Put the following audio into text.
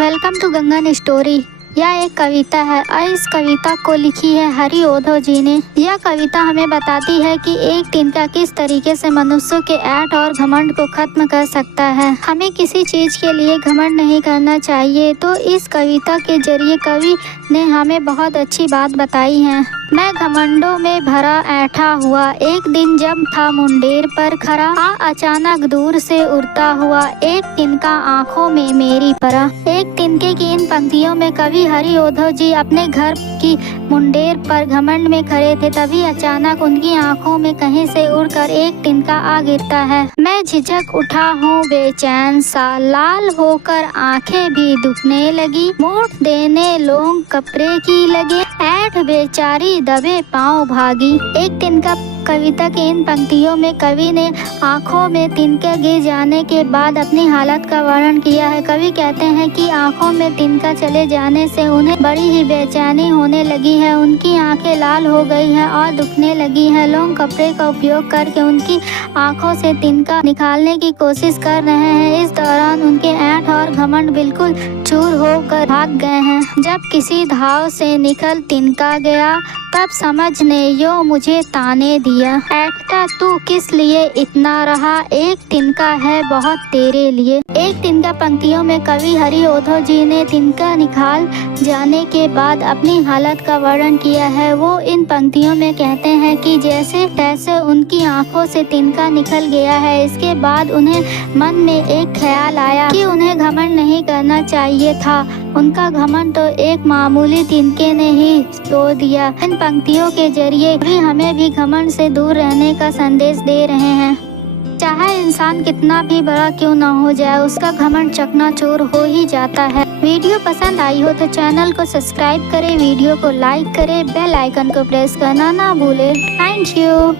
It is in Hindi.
Welcome to गंगन story. यह एक कविता है और इस कविता को लिखी है हरि ओधो जी ने। यह कविता हमें बताती है कि एक तिनका किस तरीके से मनुष्य के ऐठ और घमंड को खत्म कर सकता है। हमें किसी चीज के लिए घमंड नहीं करना चाहिए। तो इस कविता के जरिए कवि ने हमें बहुत अच्छी बात बताई है। मैं घमंडों में भरा ऐठा हुआ, एक दिन जब था मुंडेर पर खड़ा, अचानक दूर से उड़ता हुआ एक तिनका आंखों में मेरी पड़ा। एक तिनके की इन पंक्तियों में कवि हरि ओधो जी अपने घर की मुंडेर पर घमंड में खड़े थे। तभी अचानक उनकी आंखों में कहीं से उड़कर एक तिनका आ गिरता है। मैं झिझक उठा हूँ बेचैन सा, लाल होकर आंखें भी दुखने लगी, मोट देने लोग कपड़े की लगे, ऐठ बेचारी दबे पांव भागी। एक तिनका कविता की इन पंक्तियों में कवि ने आंखों में तिनका गिर जाने के बाद अपनी हालत का वर्णन किया है। कवि कहते हैं कि आंखों में तिनका चले जाने से उन्हें बड़ी ही बेचैनी होने लगी है। उनकी आंखें लाल हो गई हैं और दुखने लगी हैं। लोग कपड़े का उपयोग करके उनकी आंखों से तिनका निकालने की कोशिश कर रहे हैं। इस दौरान उनके ऐठ और घमंड बिल्कुल चूर होकर भाग गए हैं। जब किसी धाव से निकल तिनका गया, तब समझ ने यो मुझे ताने दिया, ऐठता तू किस लिए इतना रहा, एक तिनका है बहुत तेरे लिए। एक तिनका पंक्तियों में कवि हरि ओधो जी ने तिनका निकाल जाने के बाद अपनी हालत का वर्णन किया है। वो इन पंक्तियों में कहते हैं कि जैसे तैसे उनकी आंखों से तिनका निकल गया है। इसके बाद उन्हें मन में एक ख्याल आया कि उन्हें घमंड नहीं करना चाहिए था। उनका घमंड तो एक मामूली तिनके ने ही तोड़ दिया। इन पंक्तियों के जरिए भी हमें भी घमंड से दूर रहने का संदेश दे रहे हैं। चाहे इंसान कितना भी बड़ा क्यों न हो जाए, उसका घमंड चकनाचूर हो ही जाता है। वीडियो पसंद आई हो तो चैनल को सब्सक्राइब करें, वीडियो को लाइक करें, बेल आइकन को प्रेस करना ना भूलें। Thank you.